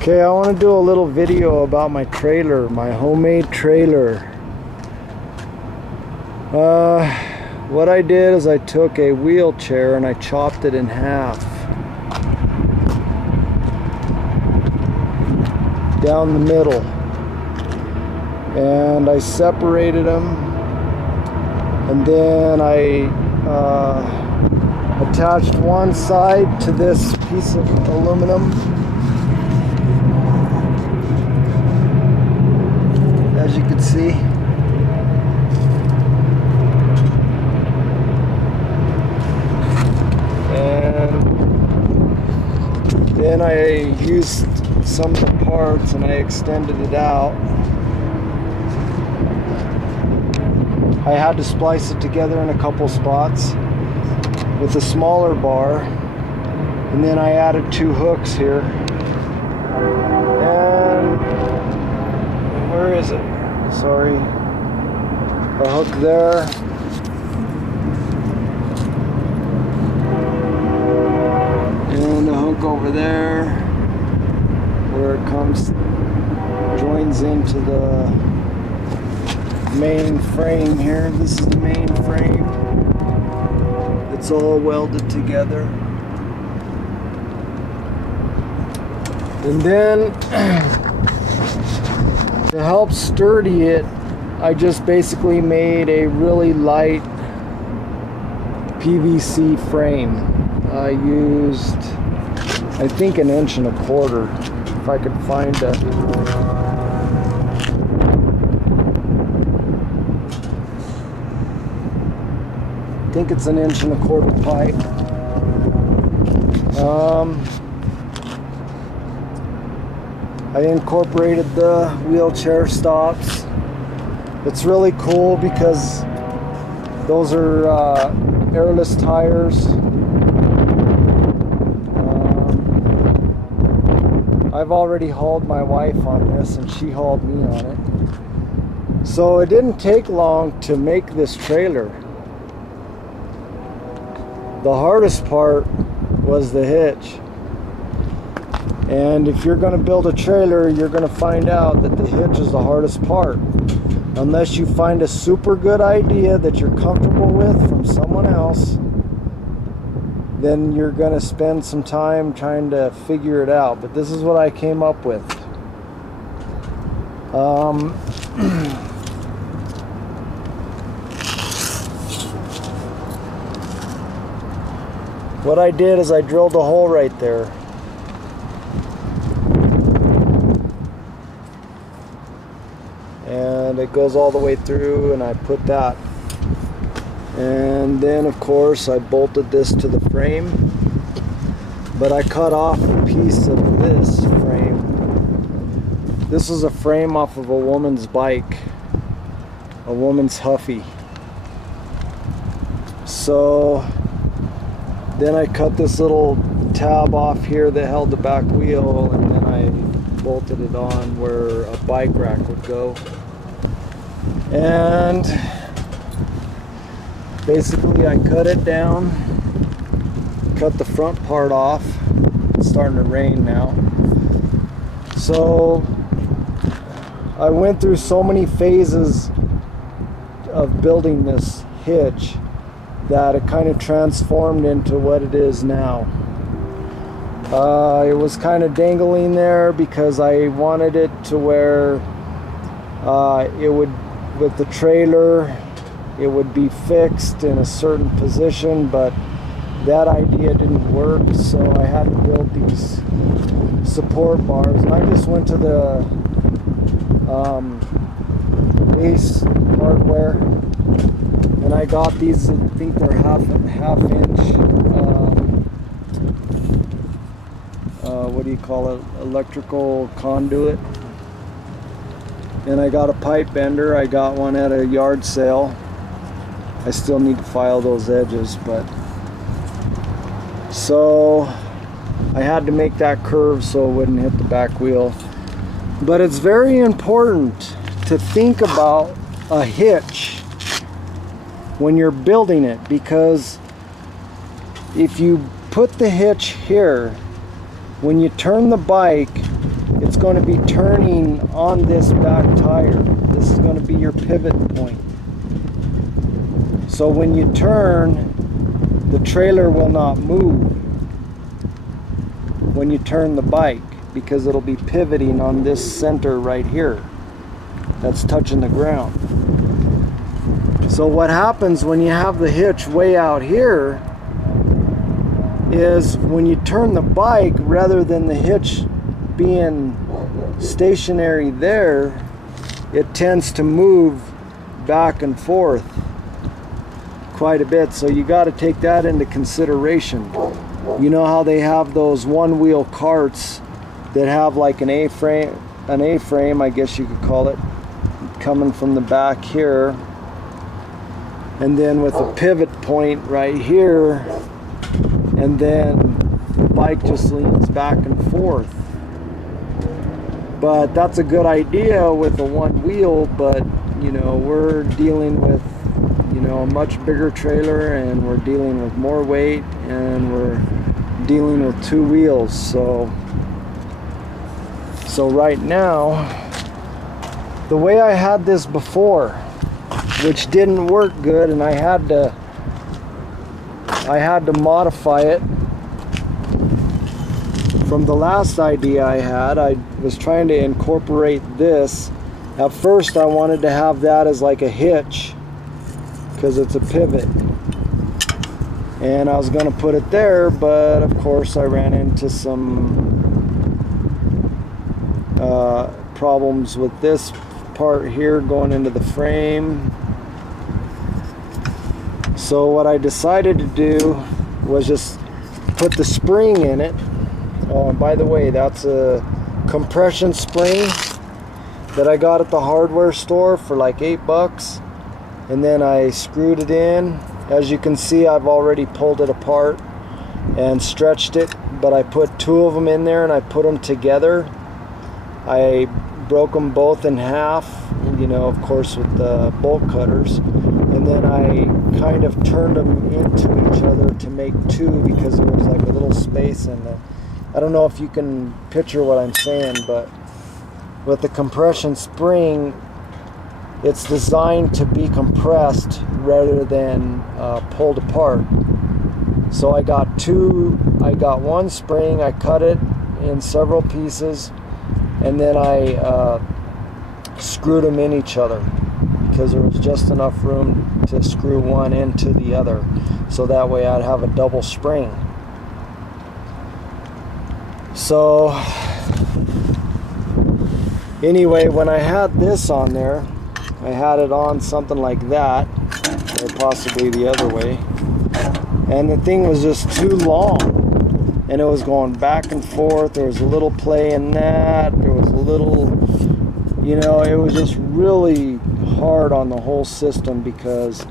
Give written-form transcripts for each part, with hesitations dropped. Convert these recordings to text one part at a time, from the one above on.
Okay, I want to do a little video about my trailer, my homemade trailer. What I did is I took a wheelchair and I chopped it in half. Down the middle. And I separated them. And then I attached one side to this piece of aluminum. As you can see. And then I used some of the parts and I extended it out. I had to splice it together in a couple spots with a smaller bar. And then I added 2 hooks here. And where is it? Sorry. A hook there. And a hook over there where it joins into the main frame here. This is the main frame. It's all welded together. And then to help sturdy it, I just basically made a really light PVC frame. I used, I think, 1 1/4 inch, if I could find it. I think it's 1 1/4 inch pipe. I incorporated the wheelchair stops. It's really cool because those are airless tires. I've already hauled my wife on this and she hauled me on it. So it didn't take long to make this trailer. The hardest part was the hitch. And if you're going to build a trailer, you're going to find out that the hitch is the hardest part. Unless you find a super good idea that you're comfortable with from someone else, then you're going to spend some time trying to figure it out. But this is what I came up with. What I did is I drilled a hole right there. And it goes all the way through, and I put that. And then of course I bolted this to the frame, but I cut off a piece of this frame. This is a frame off of a woman's bike, a woman's Huffy. So then I cut this little tab off here that held the back wheel, and then I bolted it on where a bike rack would go. And basically I cut it down, cut the front part off. It's starting to rain now. So I went through so many phases of building this hitch that it kind of transformed into what it is now. It was kind of dangling there because I wanted it to where it would, with the trailer, it would be fixed in a certain position, but that idea didn't work, so I had to build these support bars. And I just went to the Ace Hardware, and I got these. I think they're half inch. What do you call it? Electrical conduit. And I got a pipe bender. I got one at a yard sale. I still need to file those edges, but so I had to make that curve so it wouldn't hit the back wheel. But it's very important to think about a hitch when you're building it, because if you put the hitch here, when you turn the bike, it's going to be turning on this back tire. This is going to be your pivot point. So when you turn, the trailer will not move when you turn the bike, because it'll be pivoting on this center right here that's touching the ground. So what happens when you have the hitch way out here is when you turn the bike, rather than the hitch being stationary there, it tends to move back and forth quite a bit. So you got to take that into consideration. You know how they have those one-wheel carts that have like an A-frame, I guess you could call it, coming from the back here, and then with a pivot point right here, and then the bike just leans back and forth. But that's a good idea with the one wheel, but you know, we're dealing with, you know, a much bigger trailer, and we're dealing with more weight, and we're dealing with two wheels. So right now, the way I had this before, which didn't work good, and I had to modify it from the last idea I had. I was trying to incorporate this. At first I wanted to have that as like a hitch, because it's a pivot, and I was going to put it there, but of course I ran into some problems with this part here going into the frame. So what I decided to do was just put the spring in it. Oh, and by the way, that's a compression spring that I got at the hardware store for like $8, and then I screwed it in. As you can see, I've already pulled it apart and stretched it, but I put two of them in there and I put them together. I broke them both in half, you know, of course with the bolt cutters, and then I kind of turned them into each other to make two, because there was like a little space in the, I don't know if you can picture what I'm saying, but with the compression spring, it's designed to be compressed rather than pulled apart. So I got one spring, I cut it in several pieces, and then I screwed them in each other, because there was just enough room to screw one into the other, so that way I'd have a double spring. So anyway, when I had this on there, I had it on something like that, or possibly the other way, and the thing was just too long, and it was going back and forth. There was a little play in that, there was a little, you know, it was just really hard on the whole system, because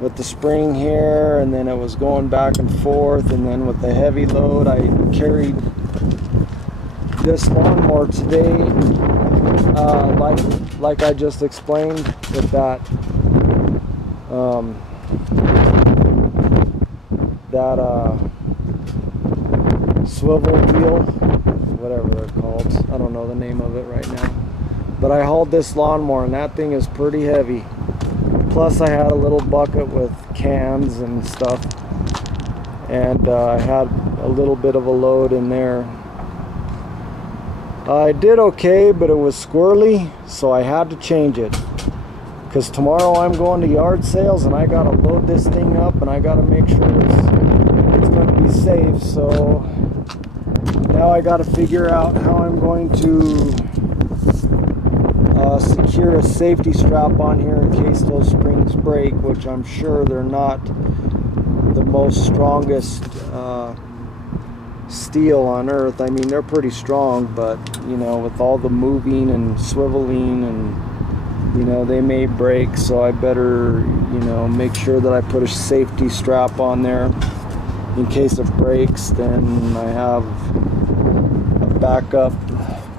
with the spring here, and then it was going back and forth, and then with the heavy load, I carried this lawnmower today, like I just explained, with that swivel wheel, whatever they're called. I don't know the name of it right now, but I hauled this lawnmower, and that thing is pretty heavy. Plus I had a little bucket with cans and stuff, and I had a little bit of a load in there. I did okay, but it was squirrely, so I had to change it, because tomorrow I'm going to yard sales, and I gotta load this thing up, and I gotta make sure it's going to be safe. So now I gotta figure out how I'm going to secure a safety strap on here in case those springs break, which I'm sure they're not the most strongest steel on earth. I mean, they're pretty strong, but you know, with all the moving and swiveling, and you know, they may break. So I better, you know, make sure that I put a safety strap on there in case it breaks. Then I have a backup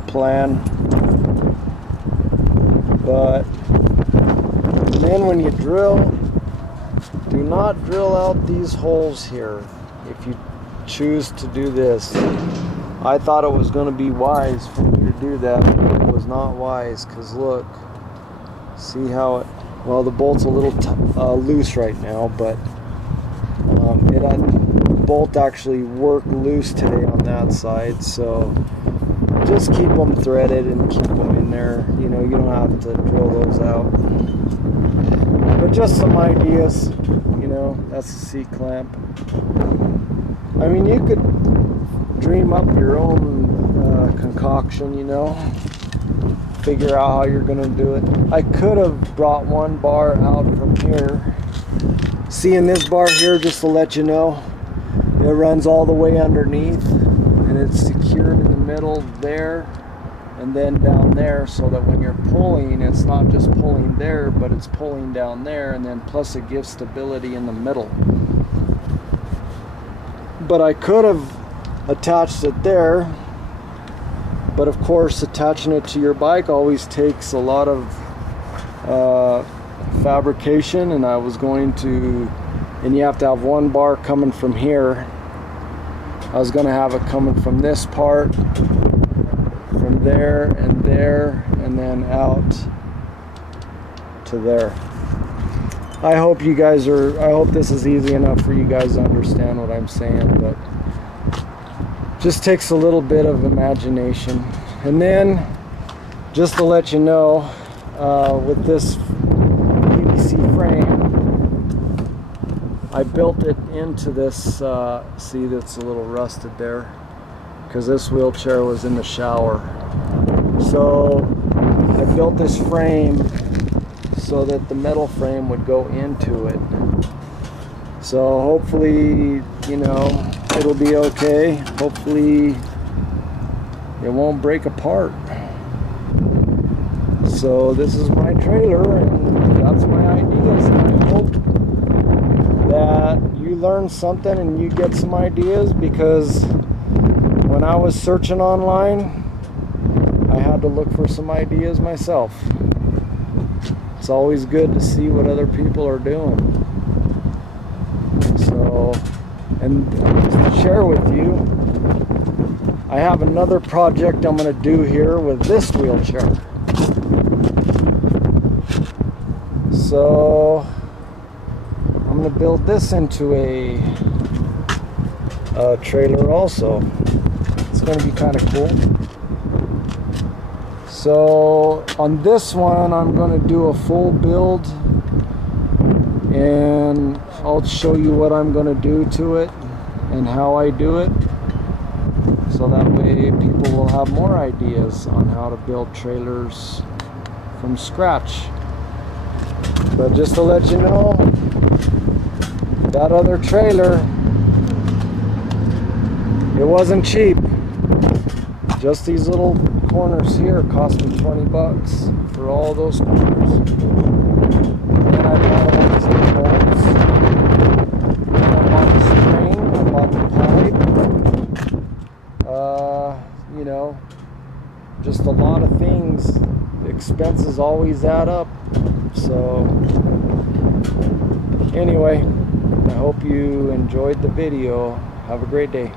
plan. But then when you drill, do not drill out these holes here. If you choose to do this, I thought it was going to be wise for me to do that, but it was not wise, because look, see how it, well, the bolt's a little loose right now, but the bolt actually worked loose today on that side, so just keep them threaded and keep them in there. You know, you don't have to drill those out. But just some ideas, you know, that's the C-clamp. I mean, you could dream up your own concoction, you know, figure out how you're going to do it. I could have brought one bar out from here. Seeing this bar here, just to let you know, it runs all the way underneath, and it's secured in the middle there and then down there, so that when you're pulling, it's not just pulling there, but it's pulling down there, and then plus it gives stability in the middle. But I could have attached it there, but of course attaching it to your bike always takes a lot of fabrication, and I was going to, and you have to have one bar coming from here. I was going to have it coming from this part, from there, and then out to there. I hope you guys are, I hope this is easy enough for you guys to understand what I'm saying, but just takes a little bit of imagination. And then, just to let you know, with this PVC frame, I built it into this, see that's a little rusted there, because this wheelchair was in the shower. So I built this frame so that the metal frame would go into it. So hopefully, you know, it'll be okay. Hopefully it won't break apart. So this is my trailer, and that's my ideas, and I hope that you learn something and you get some ideas, because when I was searching online, I had to look for some ideas myself. It's always good to see what other people are doing. So, and to share with you, I have another project I'm going to do here with this wheelchair. So I'm going to build this into a trailer also. It's going to be kind of cool. So on this one, I'm going to do a full build, and I'll show you what I'm going to do to it and how I do it, so that way people will have more ideas on how to build trailers from scratch. But just to let you know, that other trailer, it wasn't cheap. Just these little corners here cost me 20 bucks for all those corners. Then I bought all these little bolts. Then I bought the spring, I bought the pipe. You know, just a lot of things. The expenses always add up. So anyway, I hope you enjoyed the video. Have a great day.